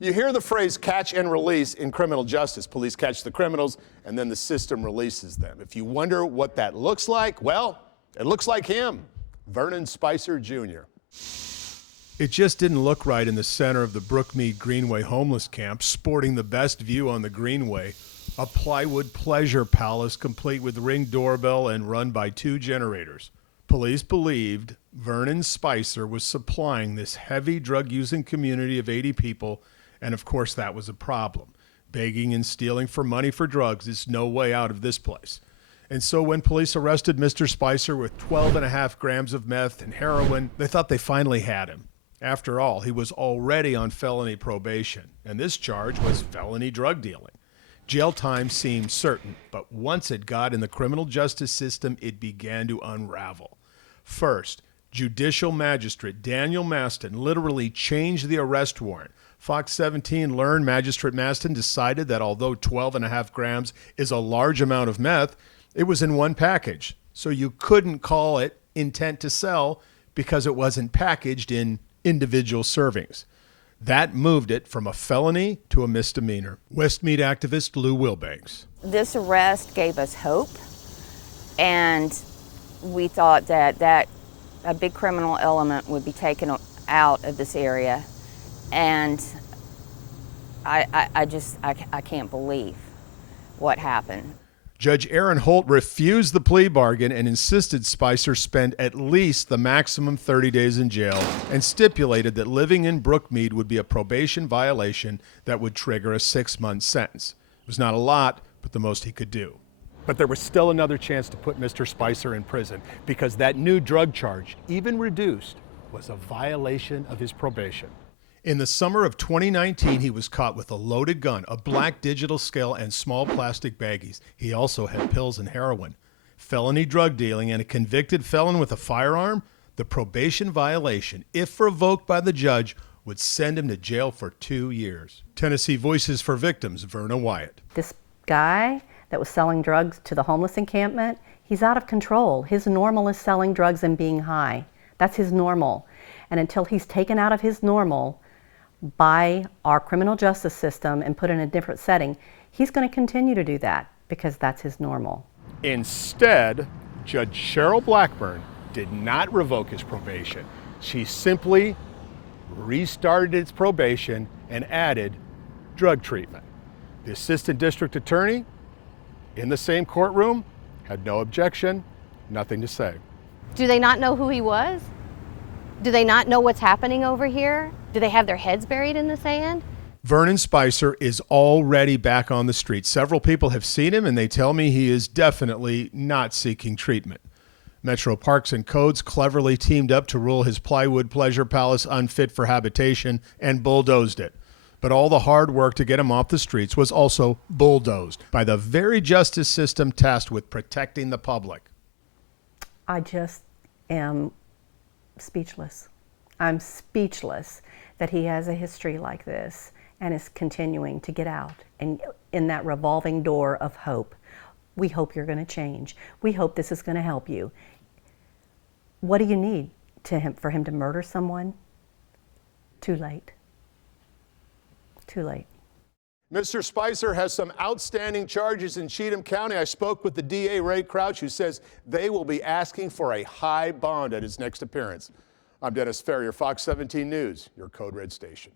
You hear the phrase catch and release in criminal justice. Police catch the criminals and then the system releases them. If you wonder what that looks like, well, it looks like him, Vernon Spicer Jr. It just didn't look right in the center of the Brookmead Greenway homeless camp, sporting the best view on the Greenway, a plywood pleasure palace complete with Ring doorbell and run by 2 generators. Police believed Vernon Spicer was supplying this heavy drug-using community of 80 people, and of course that was a problem. Begging and stealing for money for drugs is no way out of this place. And so when police arrested Mr. Spicer with 12.5 grams of meth and heroin, they thought they finally had him. After all, he was already on felony probation, and this charge was felony drug dealing. Jail time seemed certain, but once it got in the criminal justice system, it began to unravel. First, Judicial Magistrate Daniel Maston literally changed the arrest warrant. Fox 17 learned Magistrate Maston decided that although 12.5 grams is a large amount of meth, it was in one package, so you couldn't call it intent to sell because it wasn't packaged in individual servings. That moved it from a felony to a misdemeanor. Westmead activist Lou Wilbanks. This arrest gave us hope, and we thought that a big criminal element would be taken out of this area, and I can't believe what happened. Judge Aaron Holt refused the plea bargain and insisted Spicer spend at least the maximum 30 days in jail and stipulated that living in Brookmead would be a probation violation that would trigger a 6-month sentence. It was not a lot, but the most he could do. But there was still another chance to put Mr. Spicer in prison because that new drug charge, even reduced, was a violation of his probation. In the summer of 2019, he was caught with a loaded gun, a black digital scale, and small plastic baggies. He also had pills and heroin. Felony drug dealing and a convicted felon with a firearm, the probation violation, if revoked by the judge, would send him to jail for 2 years. Tennessee Voices for Victims, Verna Wyatt. This guy that was selling drugs to the homeless encampment, he's out of control. His normal is selling drugs and being high. That's his normal. And until he's taken out of his normal by our criminal justice system and put in a different setting, he's going to continue to do that because that's his normal. Instead, Judge Cheryl Blackburn did not revoke his probation. She simply restarted his probation and added drug treatment. The assistant district attorney in the same courtroom had no objection, nothing to say. Do they not know who he was? Do they not know what's happening over here? Do they have their heads buried in the sand? Vernon Spicer is already back on the street. Several people have seen him, and they tell me he is definitely not seeking treatment. Metro Parks and Codes cleverly teamed up to rule his plywood pleasure palace unfit for habitation and bulldozed it. But all the hard work to get him off the streets was also bulldozed by the very justice system tasked with protecting the public. I just am speechless. I'm speechless that he has a history like this and is continuing to get out and in that revolving door of hope. We hope you're going to change. We hope this is going to help you. What do you need for him to murder someone? Too late. Too late. Mr. Spicer has some outstanding charges in Cheatham County. I spoke with the DA, Ray Crouch, who says they will be asking for a high bond at his next appearance. I'm Dennis Ferrier, Fox 17 News, your Code Red station.